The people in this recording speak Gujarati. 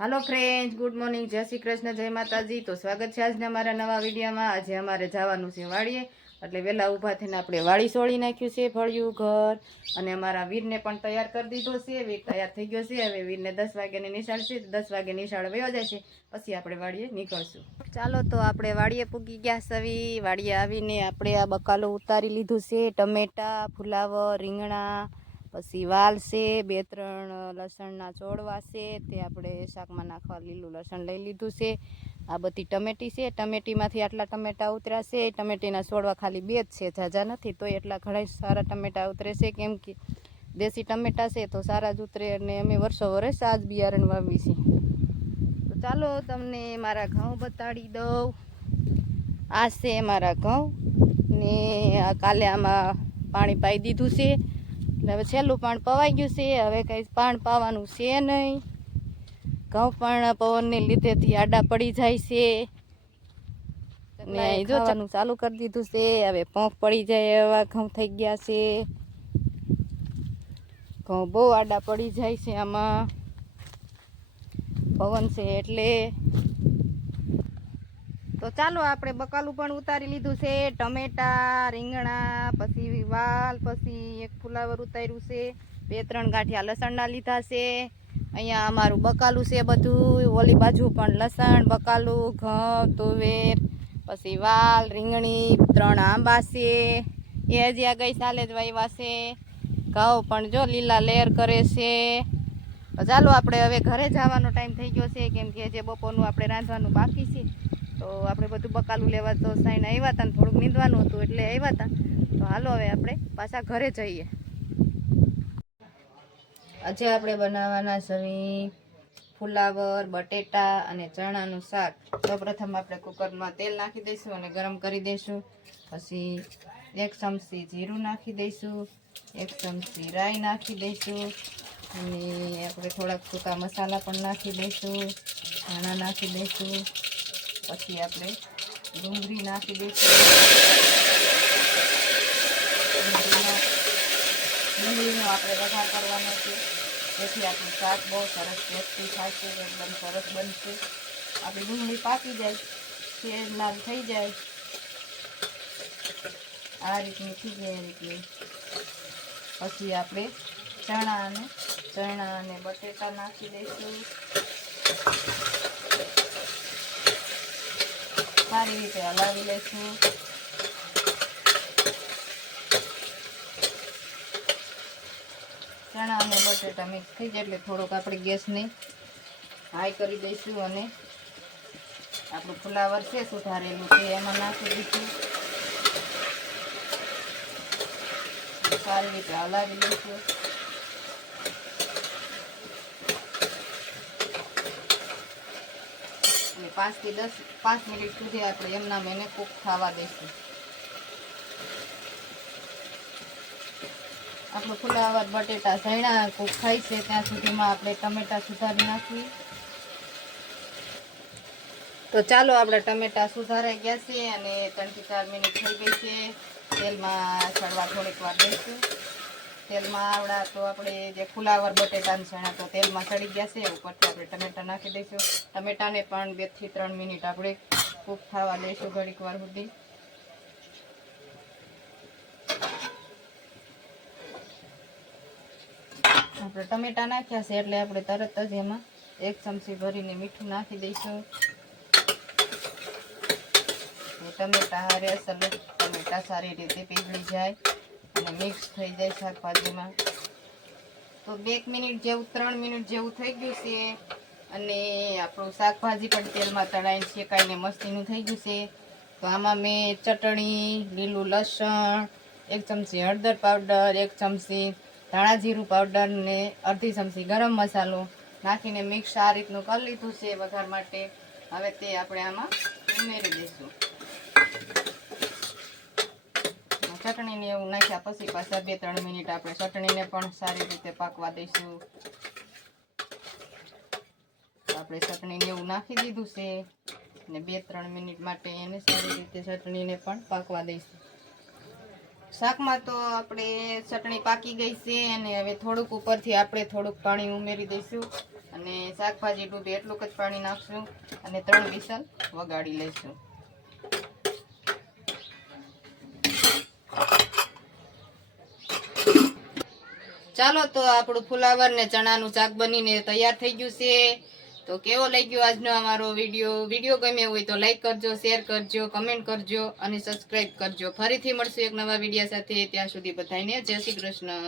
હાલો ફ્રેન્ડ ગુડ મોર્નિંગ જય શ્રી કૃષ્ણ. જય માતાજી. તો સ્વાગત છે આજના મારા નવા વિડીયોમાં. આજે અમારે જવાનું છે વાડીએ. એટલે વહેલા ઊભા થઈને આપણે વાડી સોળી નાખ્યું છે, ફળિયું, ઘર. અને અમારા વીરને પણ તૈયાર કરી દીધો છે. વીર તૈયાર થઈ ગયો છે. હવે વીરને દસ વાગ્યાની નિશાળ છે. દસ વાગે નિશાળ વયો જાય છે. પછી આપણે વાડીએ નીકળશું. ચાલો, તો આપણે વાડીએ પૂગી ગયા સવી. વાડીએ આવીને આપણે આ બકાલો ઉતારી લીધું છે. ટમેટા, ફુલાવર, રીંગણા પછી વાલ છે બે ત્રણ લસણના ચોળવા છે, તે આપણે શાકમાં નાખવા લીલું લસણ લઈ લીધું છે. આ બધી ટમેટી છે, ટમેટીમાંથી આટલા ટમેટા ઉતર્યા છે, ટમેટીના છોડવા ખાલી બે જ છે, ઝાઝા નથી, તોય એટલા ઘણા સારા ટમેટા ઉતરે છે, કેમ કે દેશી ટમેટા છે, તો સારા જ ઉતરે અને અમે વર્ષો વર્ષ આ જ બિયારણ વાવી છે તો ચાલો તમને મારા ઘઉં બતાડી દઉં. આ છે મારા ઘઉં ને કાલે આમાં પાણી પાઈ દીધું છે. એટલે હવે છેલ્લું પાણ પવાઈ ગયું છે. હવે કંઈ પાણ પાવાનું છે નહીં. ઘઉં પણ પવનને લીધેથી આડા પડી જાય છે. ને જોવાનું ચાલુ કરી દીધું છે. હવે પોંખ પડી જાય એવા ઘઉં થઈ ગયા છે. ઘઉં બહુ આડા પડી જાય છે આમાં. પવન છે એટલે તો ચાલો આપણે બકાલું પણ ઉતારી લીધું છે. ટમેટા, રીંગણા, પછી વાલ, પછી એક ફુલાવર ઉતાર્યું છે. બે, ત્રણ ગાંઠિયા લસણના લીધા છે. અહીંયા અમારું બકાલું છે બધું. ઓલી બાજુ પણ લસણ, બકાલું, ઘઉં, તુવેર, પછી વાલ, રીંગણી, ત્રણ આંબા છે. એ હજી આ ગઈ સાલે જ વાવ્યા છે. ઘઉં પણ જો લીલા લેર કરે છે. ચાલો આપણે હવે ઘરે જવાનો ટાઈમ થઈ ગયો છે. કેમ કે જે બપોરનું આપણે રાંધવાનું બાકી છે. તો આપણે બધું બકાલું લેવા તો સાઈન આવ્યા હતા ને થોડુંક નીંદવાનું હતું એટલે આવ્યા હતા તો હાલો હવે આપણે પાછા ઘરે જઈએ. આજે આપણે બનાવવાના સવી ફુલાવર, બટેટા અને ચણાનું શાક. સૌપ્રથમ આપણે કુકરમાં તેલ નાખી દઈશું અને ગરમ કરી દઈશું. પછી એક ચમચી જીરું નાખી દઈશું, એક ચમચી રાઈ નાખી દઈશું અને આપણે થોડાક સૂકા મસાલા પણ નાખી દઈશું, ધાણા નાખી દઈશું. પછી આપણે ડુંગળી નાખી દઈશું. ડુંગળીનો આપણે વઘાર કરવાનો છે. જેથી આપણું શાક બહુ સરસ ટેસ્ટી થશે એકદમ સરસ બનશે. આપણી ડુંગળી પાકી જાય, તેલ લાલ થઈ જાય. આ રીતની થઈ જાય રીતની. પછી આપણે ચણા અને ચણા અને બટેટા નાખી દઈશું. સારી રીતે હલાવી લઈશું ચણા અને બટેટા મિક્સ થઈ જાય એટલે થોડોક આપણે ગેસને હાઈ કરી દઈશું અને આપણું ફુલાવર છે સુધારેલું છે. એમાં નાખી દઈશું. સારી રીતે હલાવી લઈશું. પાંચથી દસ, પાંચ મિનિટ સુધી આપણે એમના મેને કૂક થવા દઈશું આપણું ફુલાવર બટેટા ઝૈણા કૂક થાય છે, ત્યાં સુધીમાં આપણે ટમેટા સુધારી નાખવી તો ચાલો આપણે ટમેટા સુધારાઈ ગયા છે અને ત્રણથી ચાર મિનિટ થઈ ગઈ છે. તેલમાં ચડવા થોડીક વાર દઈશું તેલમાં આવડા તો આપણે જે ફુલાવર, બટેટાના ચણા તો તેલમાં ચડી ગયા છે. ઉપરથી આપણે ટમેટા નાખી દઈશું. ટમેટાને પણ બેથી ત્રણ મિનિટ આપણે કૂક થવા દઈશું ઘડીક વાર સુધી. આપણે ટમેટા નાખ્યા છે એટલે આપણે તરત જ એમાં એક ચમચી ભરીને મીઠું નાખી દઈશું. ટમેટા હારે અસલ ટમેટા સારી રીતે પીગળી જાય. અને મિક્સ થઈ જાય શાકભાજીમાં. તો બે મિનિટ જેવું, ત્રણ મિનિટ જેવું થઈ ગયું છે. અને આપણું શાકભાજી પણ તેલમાં તળાઈને શેકાઈને મસ્તીનું થઈ ગયું છે. તો આમાં મેં ચટણી, લીલું લસણ, એક ચમચી હળદર પાવડર, એક ચમચી ધાણા જીરું પાવડર ને અડધી ચમચી ગરમ મસાલો નાખીને મિક્સ આ રીતનું કરી લીધું છે વઘાર માટે. હવે તે આપણે આમાં ઉમેરી દઈશું. ચટણીને એવું નાખ્યા પછી પાછા બે ત્રણ મિનિટ આપણે ચટણીને પણ સારી રીતે પાકવા દઈશું. આપણે ચટણીને એવું નાખી દીધું છે ને બે ત્રણ મિનિટ માટે એને સારી રીતે ચટણીને પણ પાકવા દઈશું. શાકમાં તો આપણે ચટણી પાકી ગઈ છે અને હવે થોડુંક ઉપરથી આપણે થોડુંક પાણી ઉમેરી દઈશું અને શાકભાજી ડૂબે એટલું જ પાણી નાખશું અને ત્રણ વિસલ વગાડી લઈશું. ચાલો તો આપણું ફુલાવર ને ચણાનું શાક બનીને તૈયાર થઈ ગયું છે. તો કેવો લાગ્યો આજનો અમારો વીડિયો? વીડિયો ગમ્યો હોય તો લાઈક કરજો શેર કરજો કમેન્ટ કરજો અને સબસ્ક્રાઇબ કરજો. ફરીથી મળશું એક નવા વીડિયો સાથે. ત્યાં સુધી બધાને જય શ્રી કૃષ્ણ.